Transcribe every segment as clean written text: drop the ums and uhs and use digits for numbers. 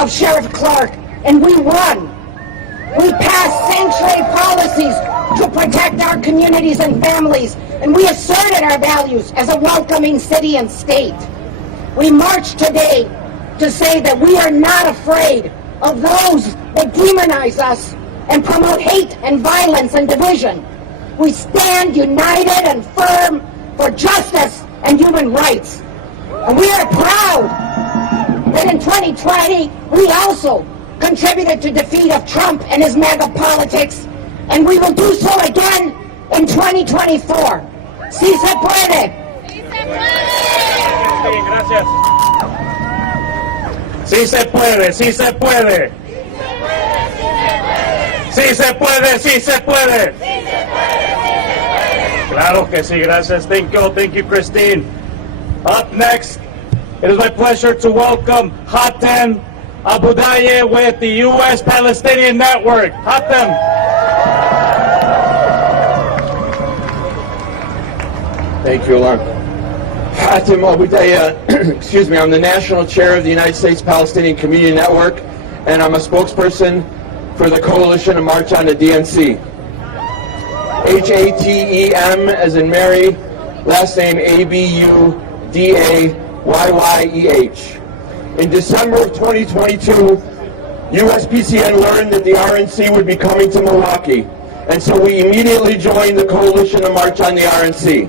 of Sheriff Clark, and we won. We passed sanctuary policies to protect our communities and families, and we asserted our values as a welcoming city and state. We march today to say that we are not afraid of those that demonize us and promote hate and violence and division. We stand united and firm for justice and human rights. And we are proud that in 2020, we also contributed to defeat of Trump and his MAGA politics, and we will do so again in 2024. Si se puede. Gracias. Sí se puede, sí se puede. Sí se puede, sí se puede. Claro que sí, gracias. Thank you, Christine. Up next, it is my pleasure to welcome Hatem Abudaye with the U.S. Palestinian Network. Hatem. Thank you, Alarm. Hatem Abudaye, excuse me, I'm the national chair of the United States Palestinian Community Network, and I'm a spokesperson for the Coalition to March on the DNC. Hatem as in Mary, last name Abudayyeh. In December of 2022, USPCN learned that the RNC would be coming to Milwaukee, and so we immediately joined the Coalition to March on the RNC.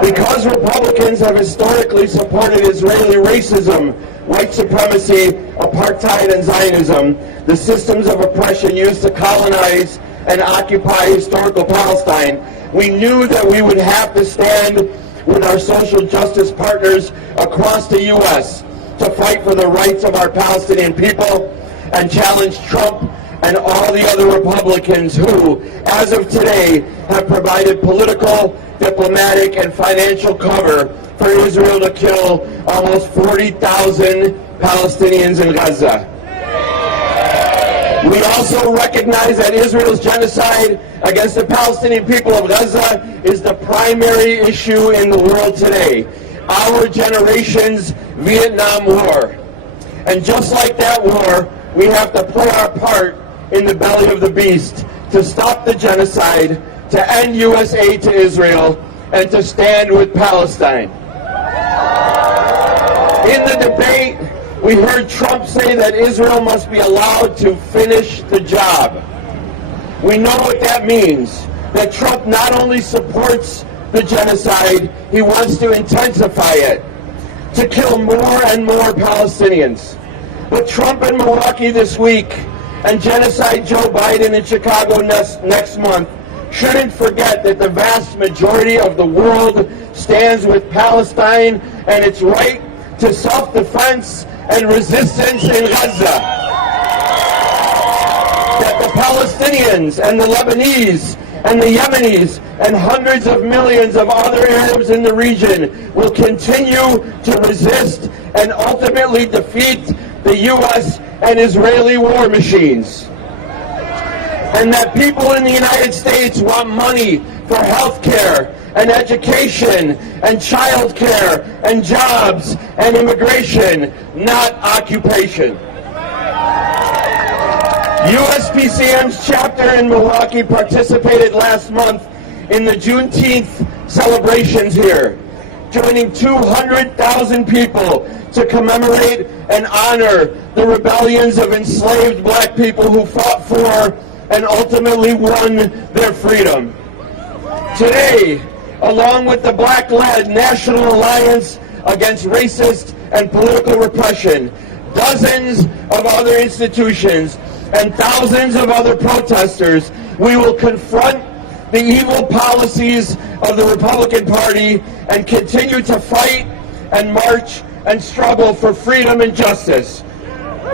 Because Republicans have historically supported Israeli racism, white supremacy, apartheid, and Zionism, the systems of oppression used to colonize and occupy historical Palestine, we knew that we would have to stand with our social justice partners across the U.S. to fight for the rights of our Palestinian people and challenge Trump and all the other Republicans who, as of today, have provided political, diplomatic, and financial cover for Israel to kill almost 40,000 Palestinians in Gaza. We also recognize that Israel's genocide against the Palestinian people of Gaza is the primary issue in the world today, our generation's Vietnam War. And just like that war, we have to play our part in the belly of the beast to stop the genocide, to end U.S. aid to Israel, and to stand with Palestine. In the debate, we heard Trump say that Israel must be allowed to finish the job. We know what that means, that Trump not only supports the genocide, he wants to intensify it, to kill more and more Palestinians. But Trump in Milwaukee this week and genocide Joe Biden in Chicago next month shouldn't forget that the vast majority of the world stands with Palestine and its right to self-defense and resistance in Gaza. That the Palestinians and the Lebanese and the Yemenis and hundreds of millions of other Arabs in the region will continue to resist and ultimately defeat the U.S. and Israeli war machines. And that people in the United States want money for health care and education and child care and jobs and immigration, not occupation. USPCM's chapter in Milwaukee participated last month in the Juneteenth celebrations here, joining 200,000 people to commemorate and honor the rebellions of enslaved black people who fought for and ultimately won their freedom. Today, along with the Black-led National Alliance Against Racist and Political Repression, dozens of other institutions, and thousands of other protesters, we will confront the evil policies of the Republican Party and continue to fight and march and struggle for freedom and justice,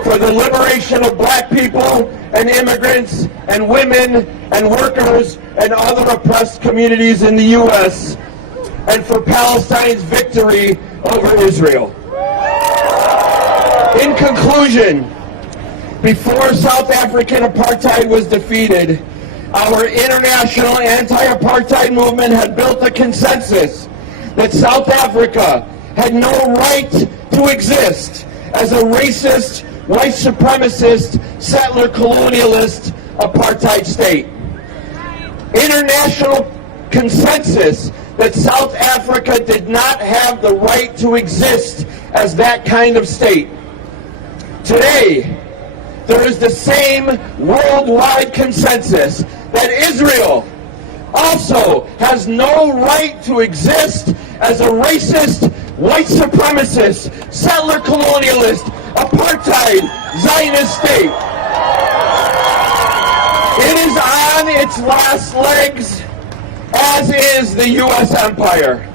for the liberation of black people and immigrants and women and workers and other oppressed communities in the U.S., and for Palestine's victory over Israel. In conclusion, before South African apartheid was defeated, our international anti-apartheid movement had built a consensus that South Africa had no right to exist as a racist, white supremacist, settler colonialist apartheid state. International consensus that South Africa did not have the right to exist as that kind of state. Today, there is the same worldwide consensus that Israel also has no right to exist as a racist, white supremacist, settler colonialist, apartheid, Zionist state. It is on its last legs, as is the U.S. empire.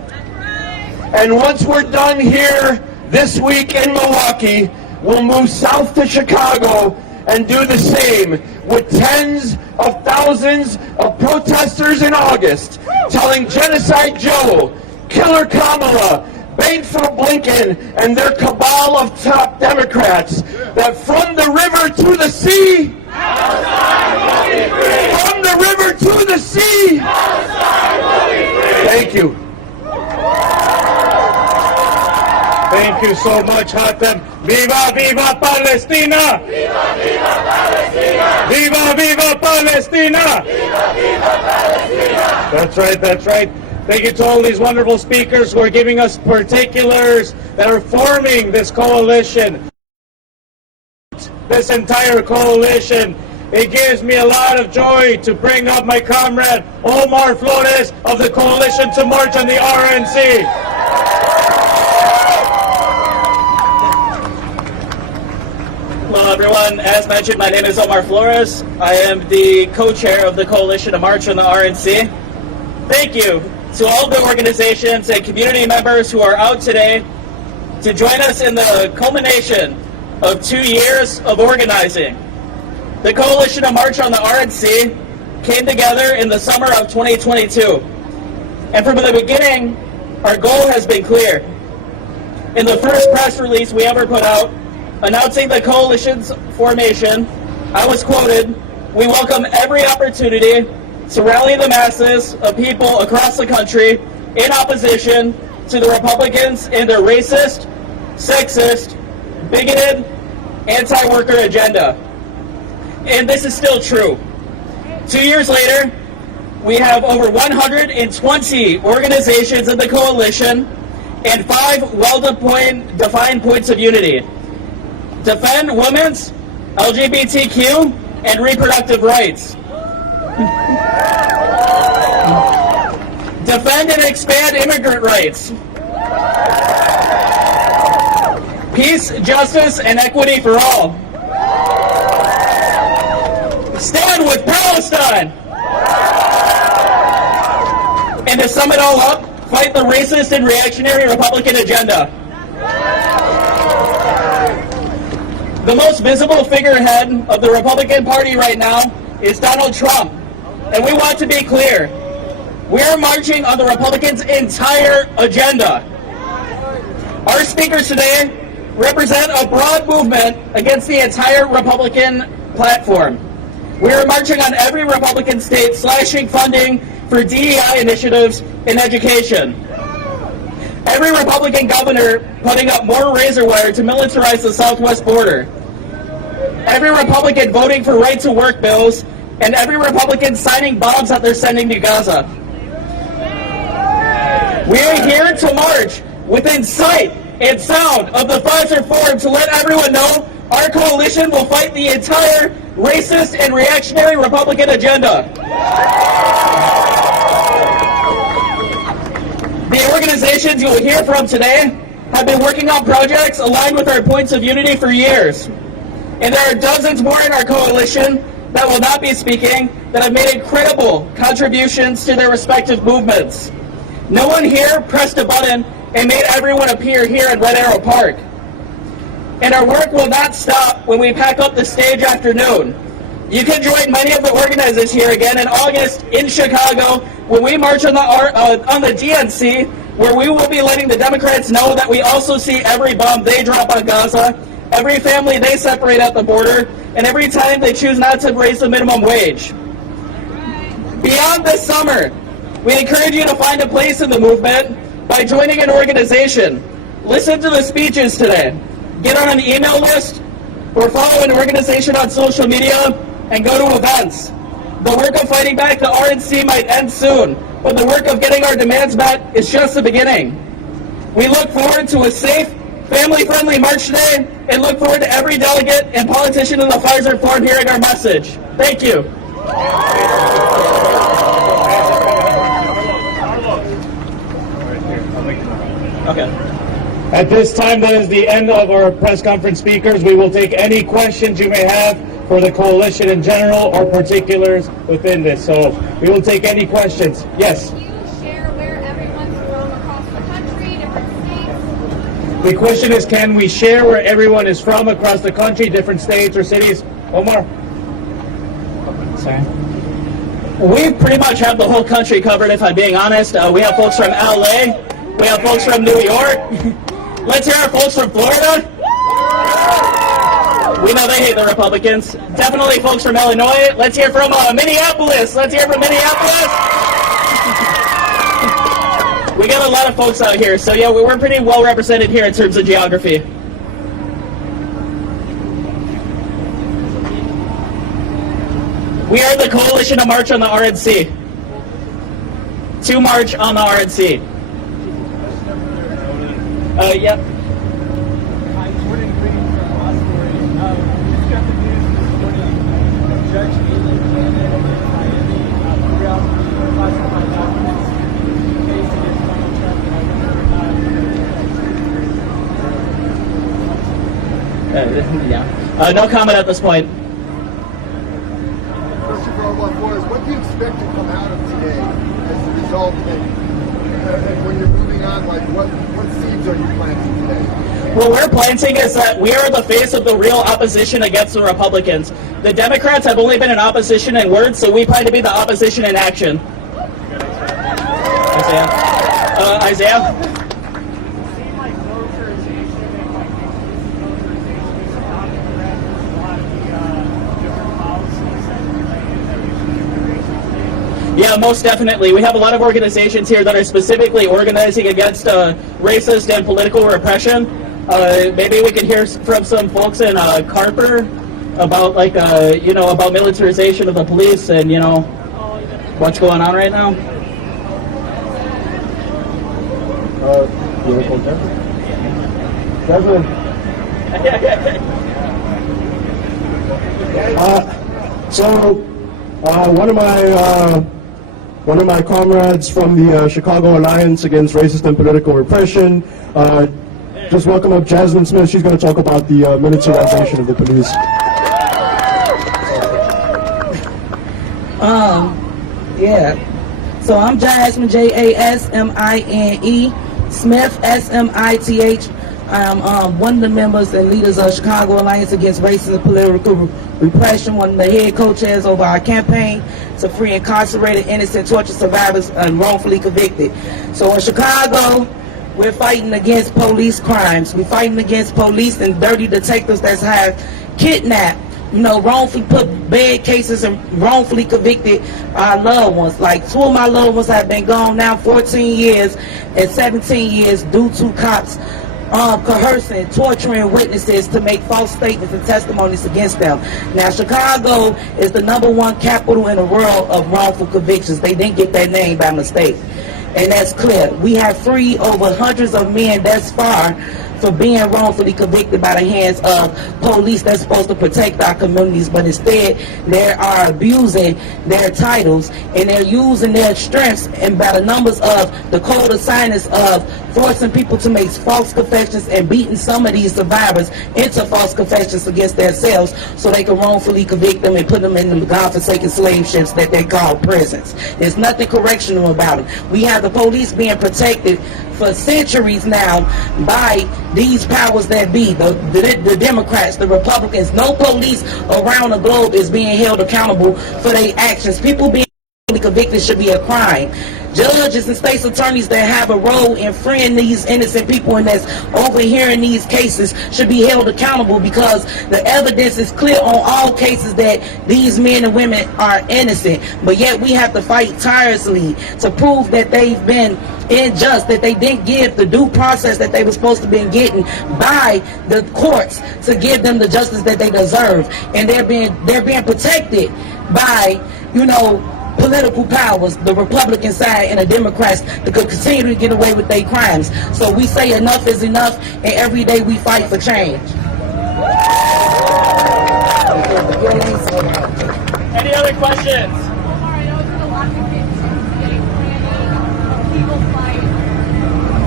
And once we're done here this week in Milwaukee, we'll move south to Chicago and do the same with tens of thousands of protesters in August telling Genocide Joe, Killer Kamala, Baneful Blinken, and their cabal of top Democrats that from the river to the sea, from the river to the sea, thank you. Thank you so much, Hatem. Viva, viva Palestina! Viva, viva Palestina! Viva, viva Palestina! Viva, viva Palestina! That's right, that's right. Thank you to all these wonderful speakers who are giving us particulars that are forming this coalition. This entire coalition. It gives me a lot of joy to bring up my comrade Omar Flores of the Coalition to March on the RNC. Hello everyone, as mentioned, my name is Omar Flores. I am the co-chair of the Coalition to March on the RNC. Thank you to all the organizations and community members who are out today to join us in the culmination of 2 years of organizing. The Coalition to March on the RNC came together in the summer of 2022. And from the beginning, our goal has been clear. In the first press release we ever put out, announcing the coalition's formation, I was quoted, "We welcome every opportunity to rally the masses of people across the country in opposition to the Republicans and their racist, sexist, bigoted, anti-worker agenda." And this is still true. 2 years later, we have over 120 organizations in the coalition and 5 well-defined points of unity. Defend women's, LGBTQ, and reproductive rights. Defend and expand immigrant rights. Peace, justice, and equity for all. Stand with Palestine. And to sum it all up, fight the racist and reactionary Republican agenda. The most visible figurehead of the Republican Party right now is Donald Trump. And we want to be clear. We are marching on the Republicans' entire agenda. Our speakers today represent a broad movement against the entire Republican platform. We are marching on every Republican state slashing funding for DEI initiatives in education. Every Republican governor putting up more razor wire to militarize the southwest border. Every Republican voting for right-to-work bills, and every Republican signing bombs that they're sending to Gaza. We are here to march within sight and sound of the Pfizer Forum to let everyone know our coalition will fight the entire racist and reactionary Republican agenda. The organizations you will hear from today have been working on projects aligned with our points of unity for years. And there are dozens more in our coalition that will not be speaking that have made incredible contributions to their respective movements. No one here pressed a button and made everyone appear here in Red Arrow Park. And our work will not stop when we pack up the stage after noon. You can join many of the organizers here again in August in Chicago when we march on the DNC, where we will be letting the Democrats know that we also see every bomb they drop on Gaza, every family they separate at the border, and every time they choose not to raise the minimum wage. Beyond this summer, we encourage you to find a place in the movement by joining an organization. Listen to the speeches today. get on an email list or follow an organization on social media and go to events. The work of fighting back the RNC might end soon, but the work of getting our demands met is just the beginning. We look forward to a safe, family-friendly march today and look forward to every delegate and politician on the Pfizer floor hearing our message. Thank you. Okay. At this time, that is the end of our press conference speakers. We will take any questions you may have for the coalition in general or particulars within this. So we will take any questions. Yes? Can you share where everyone's from across the country, different states? The question is, can we share where everyone is from across the country, different states or cities? Omar? Sorry. We pretty much have the whole country covered, if I'm being honest. We have folks from LA. We have folks from New York. Let's hear our folks from Florida. We know they hate the Republicans. Definitely folks from Illinois. Let's hear from Minneapolis. Let's hear from Minneapolis. We got a lot of folks out here. So yeah, we're pretty well represented here in terms of geography. We are the coalition to march on the RNC. To march on the RNC. Yep. Hi, Jordan Green from Osbury. We just got the news this morning. Judge Aileen Cannon in Miami threw out classified documents in the case against Donald Trump. Yeah. No comment at this point. Question for all for us. What do you expect to come out of today as a result of it? And when you're moving on, like what seeds are you planting today? What we're planting is that we are the face of the real opposition against the Republicans. The Democrats have only been in opposition in words, so we plan to be the opposition in action. Isaiah? Isaiah? Yeah, most definitely. We have a lot of organizations here that are specifically organizing against racist and political repression. Maybe we could hear from some folks in Carper about, like, about militarization of the police and, what's going on right now. One of my comrades from the Chicago Alliance Against Racist and Political Repression, just welcome up Jasmine Smith. She's going to talk about the militarization of the police. So I'm Jasmine, Jasmine Smith, Smith. I'm one of the members and leaders of Chicago Alliance Against Racist and Political Repression, one of the head co-chairs over our campaign to free incarcerated, innocent, torture survivors and wrongfully convicted. So in Chicago, we're fighting against police crimes. We're fighting against police and dirty detectives that have kidnapped, wrongfully put bad cases and wrongfully convicted our loved ones. Like 2 of my loved ones have been gone now 14 years and 17 years due to cops coercing, torturing witnesses to make false statements and testimonies against them. Now, Chicago is the #1 capital in the world of wrongful convictions. They didn't get that name by mistake. And that's clear. We have freed over hundreds of men thus far for being wrongfully convicted by the hands of police that's supposed to protect our communities, but instead they are abusing their titles and they're using their strengths and by the numbers of the code of silence of forcing people to make false confessions and beating some of these survivors into false confessions against themselves so they can wrongfully convict them and put them in the godforsaken slave ships that they call prisons. There's nothing correctional about it. We have the police being protected for centuries now by these powers that be, the Democrats, the Republicans. No police around the globe is being held accountable for their actions. People being convicted should be a crime. judges and state's attorneys that have a role in freeing these innocent people and that's overhearing these cases should be held accountable, because the evidence is clear on all cases that these men and women are innocent. But yet we have to fight tirelessly to prove that they've been unjust, that they didn't give the due process that they were supposed to be getting by the courts to give them the justice that they deserve. And they're being protected by, you know, political powers, the Republican side and the Democrats, that could continue to get away with their crimes. So we say enough is enough, and every day we fight for change. Any other questions? Omar, I know it's been a lot to get getting planning, people fight.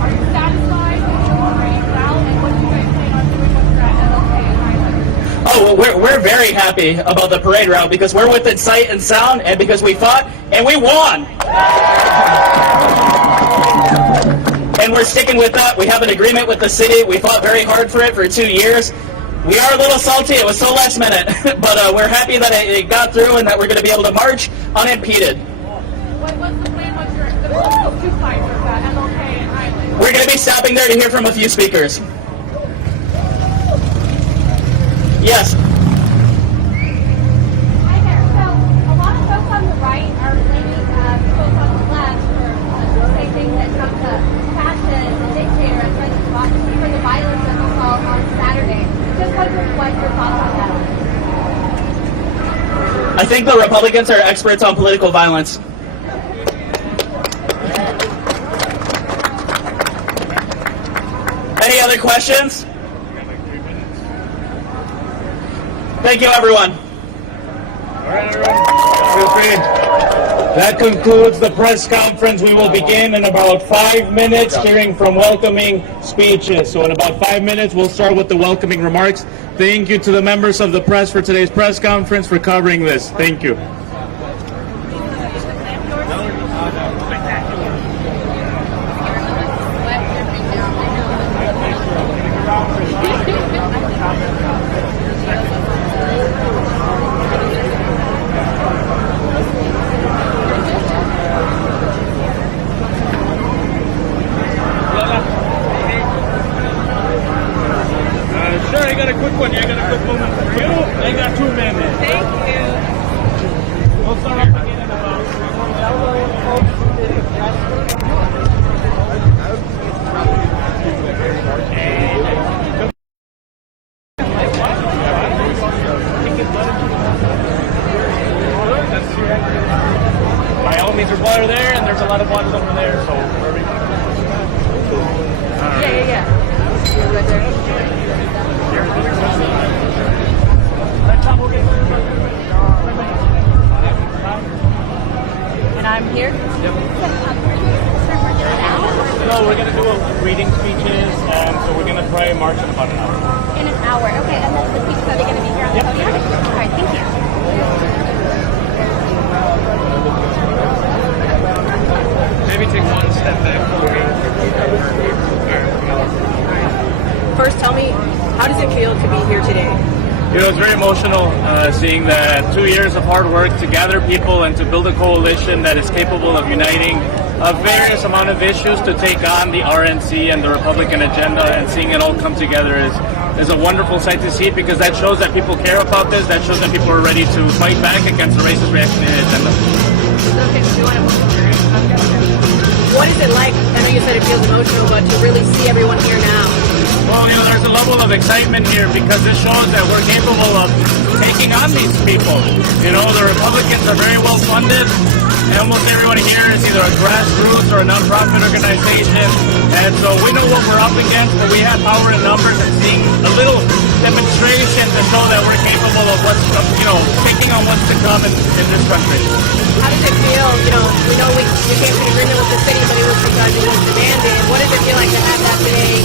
Are you satisfied with your parade route, and what do you guys plan on doing with your MLK and Highland? Oh, well, we're very happy about the parade route because we're within sight and sound, and because we fought and we won. And we're sticking with that. We have an agreement with the city. We fought very hard for it for 2 years. We are a little salty. It was so last minute, but we're happy that it got through and that we're going to be able to march unimpeded. What's the plan with the closest two fighters, MLK and Highland? We're going to be stopping there to hear from a few speakers. Yes. Hi there. So, a lot of folks on the right are blaming folks on the left for the same things that Trump does. Fashion, the dictator, and for the violence that we saw on Saturday. Just wondering what your thoughts on that are. I think the Republicans are experts on political violence. Any other questions? Thank you, everyone. All right, everyone. Feel free. That concludes the press conference. We will begin in about 5 minutes hearing from welcoming speeches. So in about 5 minutes, we'll start with the welcoming remarks. Thank you to the members of the press for today's press conference for covering this. Thank you. Sure, I got a quick one. I got a quick moment for you. I got 2 minutes. Thank you. We'll start up again in about. By all means, there's water there, and there's a lot of water over there. So where we go? And I'm here. No, we're going to do reading speeches, so we're going to pray march in about an hour. In an hour. Okay, and then the speeches, are they going to be here on the podium? All right, thank you. Maybe take one step back. First, tell me, how does it feel to be here today? You know, it's very emotional seeing that 2 years of hard work to gather people and to build a coalition that is capable of uniting a various amount of issues to take on the RNC and the Republican agenda, and seeing it all come together is a wonderful sight to see, because that shows that people care about this, that shows that people are ready to fight back against the racist reactionary agenda. What is it like? I know you said it feels emotional, but to really see everyone here now. Well, you know, there's a level of excitement here because this shows that we're capable of taking on these people. You know, the Republicans are very well funded, and almost everyone here is either a grassroots or a nonprofit organization. And so we know what we're up against, but we have power in numbers, and seeing a little demonstration to show that we're capable of what's, you know, taking on what's to come in this country. How does it feel? You know we came to an agreement with the city, but it was because it was demanded. What does it feel like to have that today?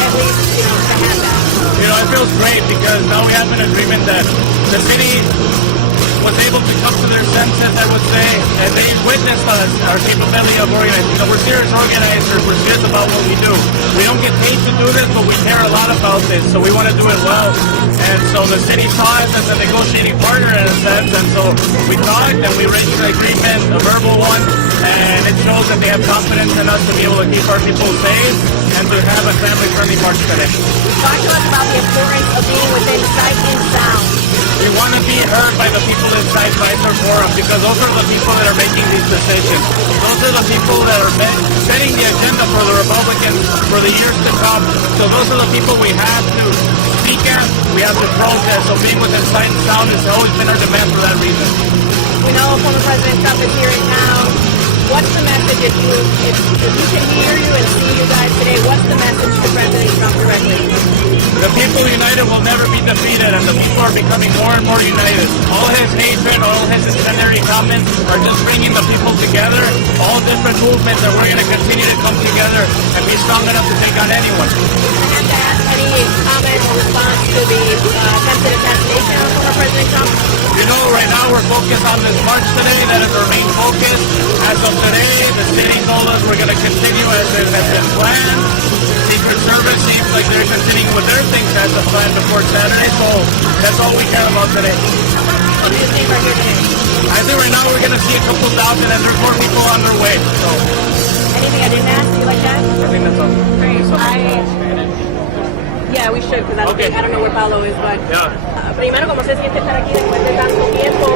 At least, you know, to have that. You know, it feels great because now we have an agreement that the city was able to come to their senses, I would say, and they witnessed us, our capability of organizing. So we're serious organizers, we're serious about what we do. We don't get paid to do this, but we care a lot about this, so we want to do it well. And so the city saw us as a negotiating partner in a sense, and so we talked and we reached an agreement, a verbal one, and it shows that they have confidence in us to be able to keep our people safe and to have a family-friendly march today. Talk to us about the importance of being within sight and sound. We want to be heard by the people inside Fiserv Forum because those are the people that are making these decisions. Those are the people that are setting the agenda for the Republicans for the years to come. So those are the people we have to speak at, we have to protest. So being within sight and sound has always been our demand for that reason. We know former President Trump is here in town. What's the message if you can hear you and see you guys today? What's the message to President Trump directly? The people united will never be defeated, and the people are becoming more and more united. All his hatred, all his incendiary comments are just bringing the people together, all different movements, and we're going to continue to come together and be strong enough to take on anyone. And to ask any comment or response to the attempted assassination of former President Trump? You know, right now we're focused on this march today. That is our main focus. As of today, the city told us we're going to continue as it has been planned. Secret Service seems like they're continuing with their things as a plan before Saturday, so that's all we care about today. What do you think right here today? I think right now we're going to see a couple thousand and there's more people on their way. So Anything I didn't ask you like that? I think that's all. Yeah, we should, because I don't know where Paulo is, but Yeah. primero, ¿cómo se siente estar aquí después de tanto tiempo,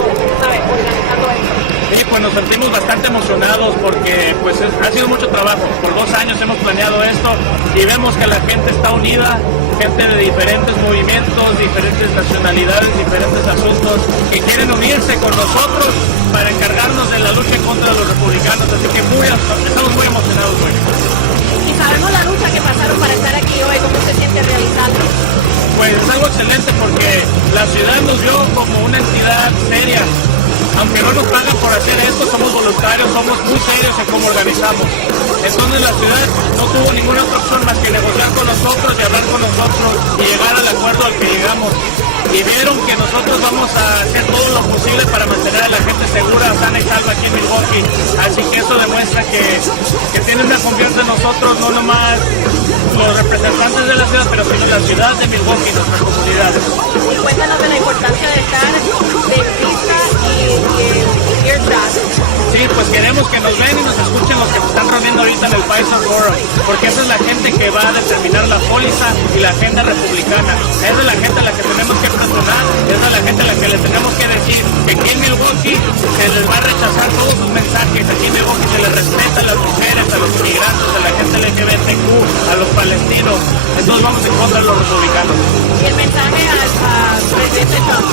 ¿sabes? Organizando esto? Sí, pues nos sentimos bastante emocionados porque pues ha sido mucho trabajo. Por 2 años hemos planeado esto y vemos que la gente está unida, gente de diferentes movimientos, diferentes nacionalidades, diferentes asuntos, que quieren unirse con nosotros para encargarnos de la lucha en contra de los republicanos. Así que estamos muy emocionados hoy. Y sabemos la lucha que pasaron para estar aquí hoy, ¿cómo se siente realizando? Pues es algo excelente porque la ciudad nos vio como una entidad seria. Aunque no nos pagan por hacer esto, somos voluntarios, somos muy serios en cómo organizamos. Entonces la ciudad no tuvo ninguna otra opción más que negociar con nosotros y hablar con nosotros y llegar al acuerdo al que llegamos. Y vieron que nosotros vamos a hacer todo lo posible para mantener a la gente segura, sana y salva aquí en Milwaukee. Así que eso demuestra que tienen una confianza en nosotros, no nomás los representantes de la ciudad, pero sino la ciudad de Milwaukee, nuestras comunidades. Y cuéntanos de la importancia de estar de vista y earshot. Sí, pues queremos que nos ven y nos escuchen los que se están reuniendo ahorita en el Fiserv Forum, porque esa es la gente que va a determinar la póliza y la agenda republicana. Esa es la gente a la que tenemos que presionar, esa es la gente a la que le tenemos que decir que aquí en Milwaukee se les va a rechazar todos sus mensajes, aquí en Milwaukee se les respeta a las mujeres, a los inmigrantes, a la gente LGBTQ, a los palestinos. Entonces vamos en contra de los republicanos. Y el mensaje al presidente Trump.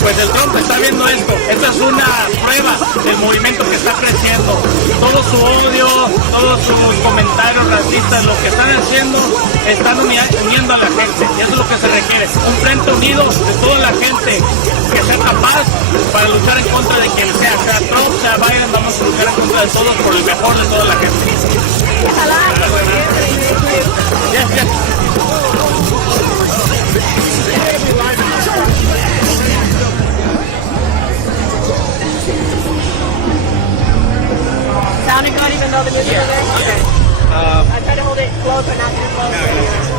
Pues el Trump está viendo esto. Esta es una prueba del movimiento que está creciendo. Todo su odio, todos sus comentarios racistas, lo que están haciendo, están uniendo a la gente. Y eso es lo que se requiere. Un frente unido de toda la gente que sea capaz para luchar en contra de quien sea Trump, sea Biden, vamos a luchar en contra de todos por el mejor de toda la gente. Yes, yes. Sounding good even though the music is there? Okay. I try to hold it close but not too close.